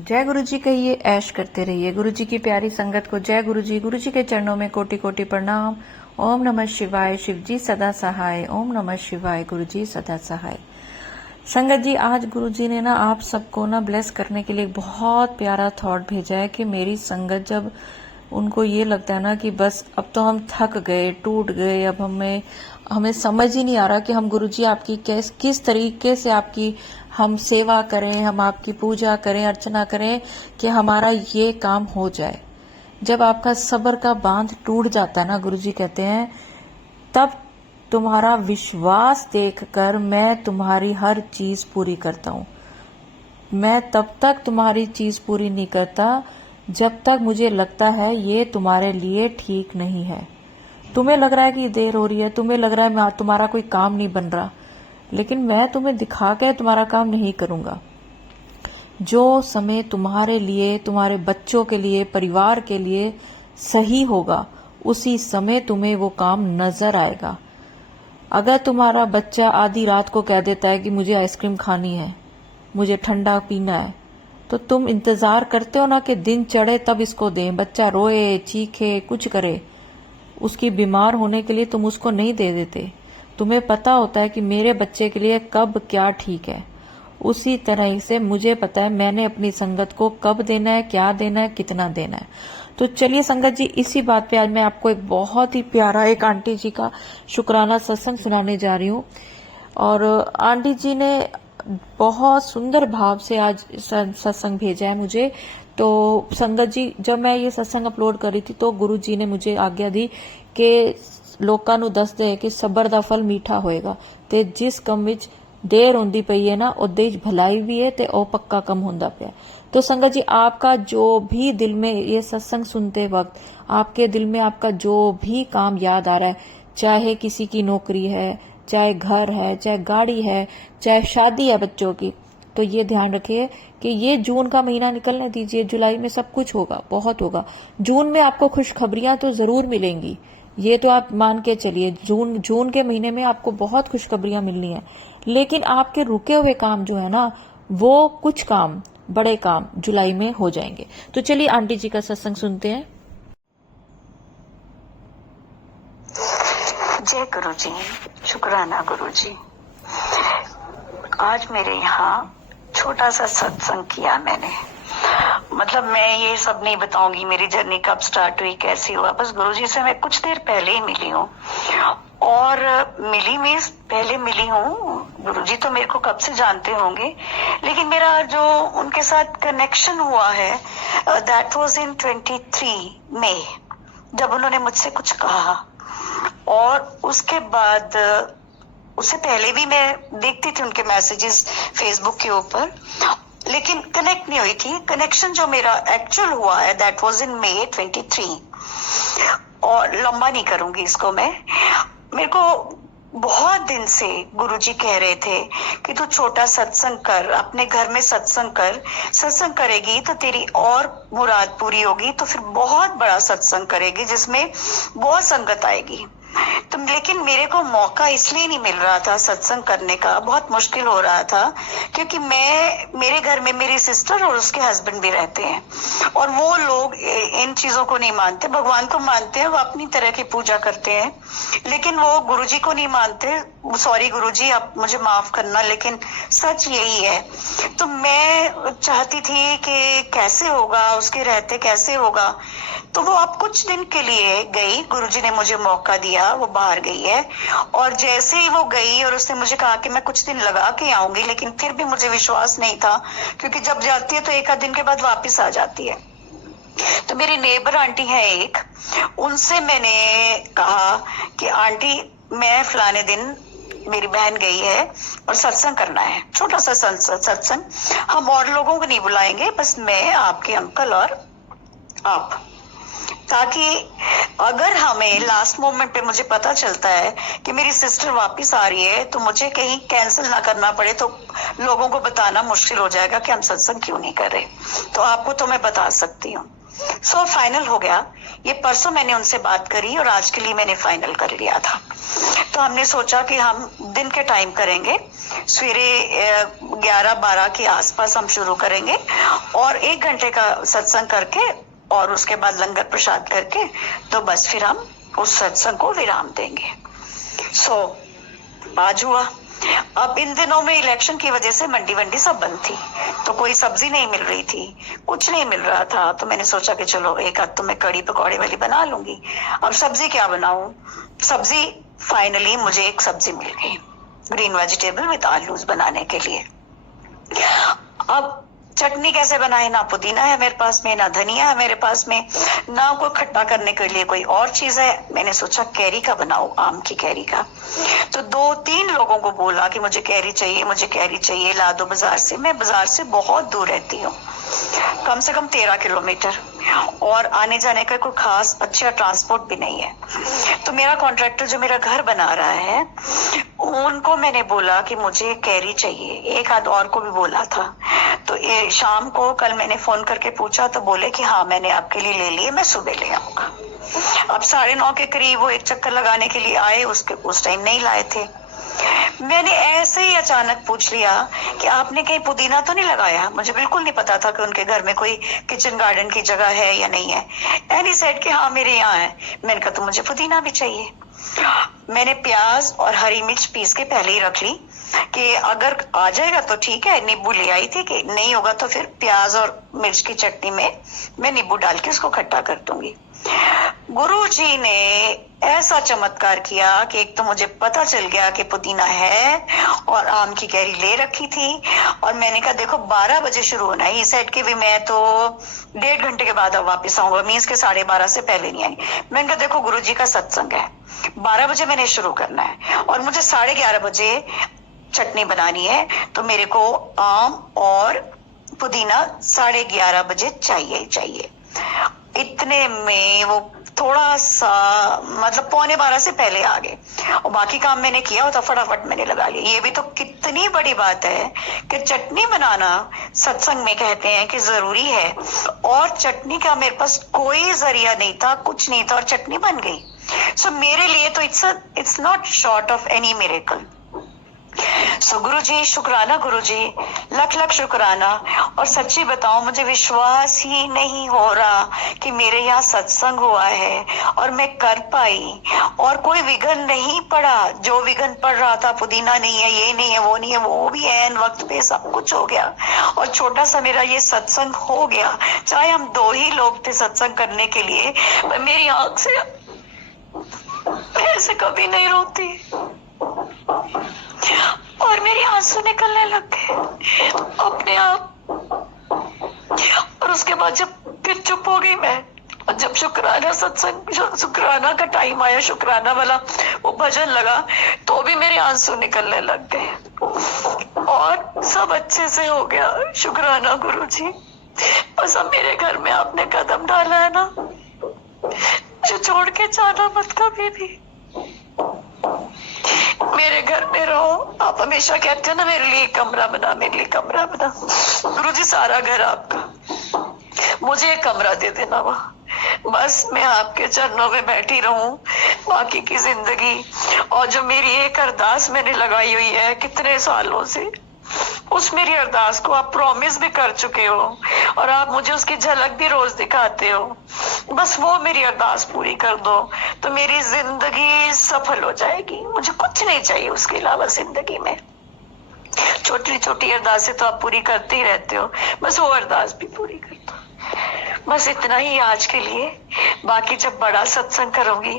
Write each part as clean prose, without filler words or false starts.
जय गुरु जी कहिए, ऐश करते रहिए। गुरु जी की प्यारी संगत को जय गुरु जी के चरणों में कोटि कोटि प्रणाम। ओम नमः शिवाय, शिव जी सदा सहाय। ओम नमः शिवाय, गुरु जी सदा सहाय। संगत जी, आज गुरु जी ने ना आप सबको ना ब्लेस करने के लिए एक बहुत प्यारा थॉट भेजा है कि मेरी संगत जब उनको ये लगता है ना कि बस अब तो हम थक गए, टूट गए, अब हमें समझ ही नहीं आ रहा कि हम गुरु जी आपकी किस तरीके से आपकी हम सेवा करें, हम आपकी पूजा करें, अर्चना करें कि हमारा ये काम हो जाए। जब आपका सब्र का बांध टूट जाता है ना, गुरु जी कहते हैं, तब तुम्हारा विश्वास देखकर मैं तुम्हारी हर चीज पूरी करता हूं। मैं तब तक तुम्हारी चीज पूरी नहीं करता जब तक मुझे लगता है ये तुम्हारे लिए ठीक नहीं है। तुम्हें लग रहा है कि देर हो रही है, तुम्हें लग रहा है तुम्हारा कोई काम नहीं बन रहा, लेकिन मैं तुम्हें दिखा के तुम्हारा काम नहीं करूंगा। जो समय तुम्हारे लिए, तुम्हारे बच्चों के लिए, परिवार के लिए सही होगा, उसी समय तुम्हें वो काम नजर आएगा। अगर तुम्हारा बच्चा आधी रात को कह देता है कि मुझे आइसक्रीम खानी है, मुझे ठंडा पीना है, तो तुम इंतजार करते हो ना कि दिन चढ़े तब इसको दें। बच्चा रोए, चीखे, कुछ करे, उसकी बीमार होने के लिए तुम उसको नहीं दे देते। तुम्हें पता होता है कि मेरे बच्चे के लिए कब क्या ठीक है। उसी तरह से मुझे पता है मैंने अपनी संगत को कब देना है, क्या देना है, कितना देना है। तो चलिए संगत जी, इसी बात पे आज मैं आपको एक बहुत ही प्यारा एक आंटी जी का शुक्राना सत्संग सुनाने जा रही हूँ। और आंटी जी ने बहुत सुंदर भाव से आज सत्संग भेजा है मुझे। तो संगत जी, जब मैं ये सत्संग अपलोड कर रही थी तो गुरु जी ने मुझे आज्ञा दी कि लोकां नूं दस दे कि सबर दा फल मीठा होएगा, ते जिस कम विच देर होंदी पई है ना, ओदे विच भलाई भी है ते ओ पक्का कम होंदा पिया। तो संगत जी, आपका जो भी दिल में ये सत्संग सुनते वक्त आपके दिल में आपका जो भी काम याद आ रहा है, चाहे किसी की नौकरी है, चाहे घर है, चाहे गाड़ी है, चाहे शादी है बच्चों की, तो ये ध्यान रखिए कि ये जून का महीना निकलने दीजिए। जुलाई में सब कुछ होगा, बहुत होगा। जून में आपको खुशखबरियां तो जरूर मिलेंगी, ये तो आप मान के चलिए। जून के महीने में आपको बहुत खुशखबरियां मिलनी है, लेकिन आपके रुके हुए काम जो है ना, वो कुछ काम, बड़े काम जुलाई में हो जाएंगे। तो चलिए आंटी जी का सत्संग सुनते हैं। जय गुरु जी, शुक्राना गुरु जी। आज मेरे यहाँ छोटा सा सत्संग किया मैंने। मतलब मैं ये सब नहीं बताऊंगी मेरी जर्नी कब स्टार्ट हुई, कैसी हुआ। बस गुरुजी से मैं कुछ देर पहले ही मिली हूँ, और मिली मीन्स पहले मिली हूँ। गुरुजी तो मेरे को कब से जानते होंगे, लेकिन मेरा जो उनके साथ कनेक्शन हुआ है दैट वाज इन 23 मई, जब उन्होंने मुझसे कुछ कहा। और उसके बाद उससे पहले भी मैं देखती थी उनके मैसेजेस फेसबुक के ऊपर, लेकिन कनेक्ट नहीं हुई थी। कनेक्शन जो मेरा एक्चुअल हुआ है दैट वाज इन मई 23। और लंबा नहीं करूंगी इसको मैं। मेरे को बहुत दिन से गुरुजी कह रहे थे कि तू छोटा सत्संग कर, अपने घर में सत्संग कर। सत्संग करेगी तो तेरी और मुराद पूरी होगी, तो फिर बहुत बड़ा सत्संग करेगी जिसमें बहुत संगत आएगी। तो लेकिन मेरे को मौका इसलिए नहीं मिल रहा था सत्संग करने का, बहुत मुश्किल हो रहा था, क्योंकि मेरे घर में मेरी सिस्टर और उसके हस्बैंड भी रहते हैं, और वो लोग इन चीजों को नहीं मानते। भगवान को मानते हैं, वो अपनी तरह की पूजा करते हैं, लेकिन वो गुरुजी को नहीं मानते। सॉरी गुरुजी, आप मुझे माफ करना, लेकिन सच यही है। तो मैं चाहती थी कि कैसे होगा, उसके रहते कैसे होगा। तो वो अब कुछ दिन के लिए गई, गुरुजी ने मुझे मौका दिया, वो बाहर गई है। और जैसे ही वो गई और उसने मुझे कहा कि मैं कुछ दिन लगा के आऊंगी, लेकिन फिर भी मुझे विश्वास नहीं था, क्योंकि जब जाती है तो एक आध दिन के बाद वापस आ जाती है। तो मेरी नेबर आंटी है एक, उनसे मैंने कहा कि आंटी मैं फलाने दिन मेरी बहन गई है और सत्संग करना है, छोटा सा सत्संग, हम और लोगों को नहीं बुलाएंगे, बस मैं, आपके अंकल और आप, ताकि अगर हमें लास्ट मोमेंट पे मुझे पता चलता है कि मेरी सिस्टर वापस आ रही है, तो मुझे कहीं कैंसिल ना करना पड़े, तो लोगों को बताना मुश्किल हो जाएगा कि हम सत्संग क्यों नहीं कर रहे। तो आपको तो मैं बता सकती हूँ। सो फाइनल हो गया। ये परसों मैंने उनसे बात करी और आज के लिए मैंने फाइनल कर लिया था। तो हमने सोचा कि हम दिन के टाइम करेंगे, सवेरे 11-12 के आसपास हम शुरू करेंगे और 1 घंटे का सत्संग करके और उसके बाद लंगर प्रसाद करके तो बस फिर हम उस सत्संग को विराम देंगे। सो आज हुआ। अब इन दिनों में इलेक्शन की वजह से मंडी वंडी सब बंद थी, तो कोई सब्जी नहीं मिल रही थी, कुछ नहीं मिल रहा था। तो मैंने सोचा कि चलो एक आध तो मैं कड़ी पकौड़े वाली बना लूंगी। अब सब्जी क्या बनाऊं? सब्जी फाइनली मुझे एक सब्जी मिल गई, ग्रीन वेजिटेबल विद आलूज बनाने के लिए। अब चटनी कैसे बनाए? ना पुदीना है मेरे पास में, ना धनिया है मेरे पास में, ना कोई खट्टा करने के लिए कोई और चीज है। मैंने सोचा कैरी का बनाऊं, आम की कैरी का। तो 2-3 लोगों को बोला कि मुझे कैरी चाहिए, मुझे कैरी चाहिए, ला दो बाजार से। मैं बाजार से बहुत दूर रहती हूँ, कम से कम 13 किलोमीटर, और आने जाने का कोई खास अच्छा ट्रांसपोर्ट भी नहीं है। तो मेरा कॉन्ट्रैक्टर जो मेरा घर बना रहा है, उनको मैंने बोला कि मुझे कैरी चाहिए, एक आध और को भी बोला था। तो ये शाम को कल मैंने फोन करके पूछा तो बोले कि हाँ मैंने आपके लिए ले लिए, मैं सुबह ले आऊंगा। अब 9:30 के करीब वो एक चक्कर लगाने के लिए आए, उस टाइम नहीं लाए थे। मैंने ऐसे ही अचानक पूछ लिया कि आपने कहीं पुदीना तो नहीं लगाया? मुझे बिल्कुल नहीं पता था कि उनके घर में कोई किचन गार्डन की जगह है या नहीं है। एंड ही सेड कि हाँ मेरे यहाँ है। मैंने कहा तो मुझे पुदीना भी चाहिए। मैंने प्याज और हरी मिर्च पीस के पहले ही रख ली कि अगर आ जाएगा तो ठीक है। नींबू ले आई थी कि नहीं होगा तो फिर प्याज और मिर्च की चटनी में मैं नींबू डाल के उसको खट्टा कर दूंगी। गुरु जी ने ऐसा चमत्कार किया कि एक तो मुझे पता चल गया कि पुदीना है और आम की कैरी ले रखी थी। और मैंने कहा देखो 12 बजे शुरू होना है। इस साइड के भी मैं तो 1.5 घंटे के बाद अब वापस आऊंगा, मीन्स के 12:30 से पहले नहीं आई। मैंने कहा देखो गुरु जी का सत्संग है, 12 बजे मैंने शुरू करना है और मुझे 11:30 बजे चटनी बनानी है, तो मेरे को आम और पुदीना 11:30 बजे चाहिए ही चाहिए। इतने में वो थोड़ा सा मतलब 11:15 से पहले आ गए और बाकी काम मैंने किया होता, फटाफट मैंने लगा लिया। ये भी तो कितनी बड़ी बात है कि चटनी बनाना सत्संग में कहते हैं कि जरूरी है, और चटनी का मेरे पास कोई जरिया नहीं था, कुछ नहीं था और चटनी बन गई। सो मेरे लिए तो it's not short of any miracle. So Guru ji शुक्राना, गुरु जी लख लख शुक्राना। और सच्ची बताऊं मुझे विश्वास ही नहीं हो रहा कि मेरे यहाँ सत्संग हुआ है और मैं कर पाई और कोई विघ्न नहीं पड़ा। जो विघ्न पड़ रहा था, पुदीना नहीं है, ये नहीं है, वो नहीं है, वो भी एन वक्त पे सब कुछ हो गया और छोटा सा मेरा ये सत्संग हो गया। चाहे हम 2 ही लोग थे सत्संग करने के लिए, मेरी आंख से ऐसे कभी नहीं रोती और मेरे आंसू निकलने लग गए अपने आप। और उसके बाद जब फिर चुप हो गई मैं, और जब शुक्राना सत्संग, शुक्राना का टाइम आया, शुक्राना वाला वो भजन लगा, तो भी मेरे आंसू निकलने लग गए और सब अच्छे से हो गया। शुक्राना गुरु जी। बस अब मेरे घर में आपने कदम डाला है ना, जो छोड़ के जाना मत कभी भी। मेरे घर में रहो। आप हमेशा कहते हो ना मेरे लिए कमरा बना, मेरे लिए कमरा बना। गुरु जी सारा घर आपका, मुझे एक कमरा दे देना वहाँ, बस मैं आपके चरणों में बैठी रहूं बाकी की जिंदगी। और जो मेरी एक अरदास मैंने लगाई हुई है कितने सालों से, उस मेरी अरदास को आप प्रॉमिस भी कर चुके हो और आप मुझे उसकी झलक भी रोज दिखाते हो। बस वो मेरी अरदास पूरी कर दो तो मेरी जिंदगी सफल हो जाएगी। मुझे कुछ नहीं चाहिए उसके अलावा जिंदगी में। छोटी छोटी अरदासें तो आप पूरी करते ही रहते हो, बस वो अरदास भी पूरी कर दो। बस इतना ही आज के लिए। बाकी जब बड़ा सत्संग करूंगी,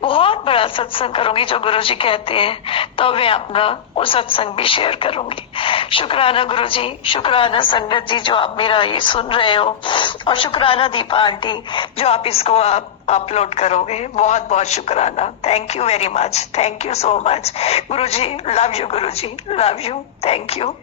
बहुत बड़ा सत्संग करूंगी जो गुरुजी कहते हैं, तो मैं अपना वो सत्संग भी शेयर करूंगी। शुक्राना गुरु जी, शुक्राना संगत जी जो आप मेरा ये सुन रहे हो, और शुक्राना दीपा आंटी जो आप इसको आप अपलोड करोगे। बहुत बहुत शुक्राना। Thank you very much, thank you so much Guru ji. Love you Guru ji, love you, thank you.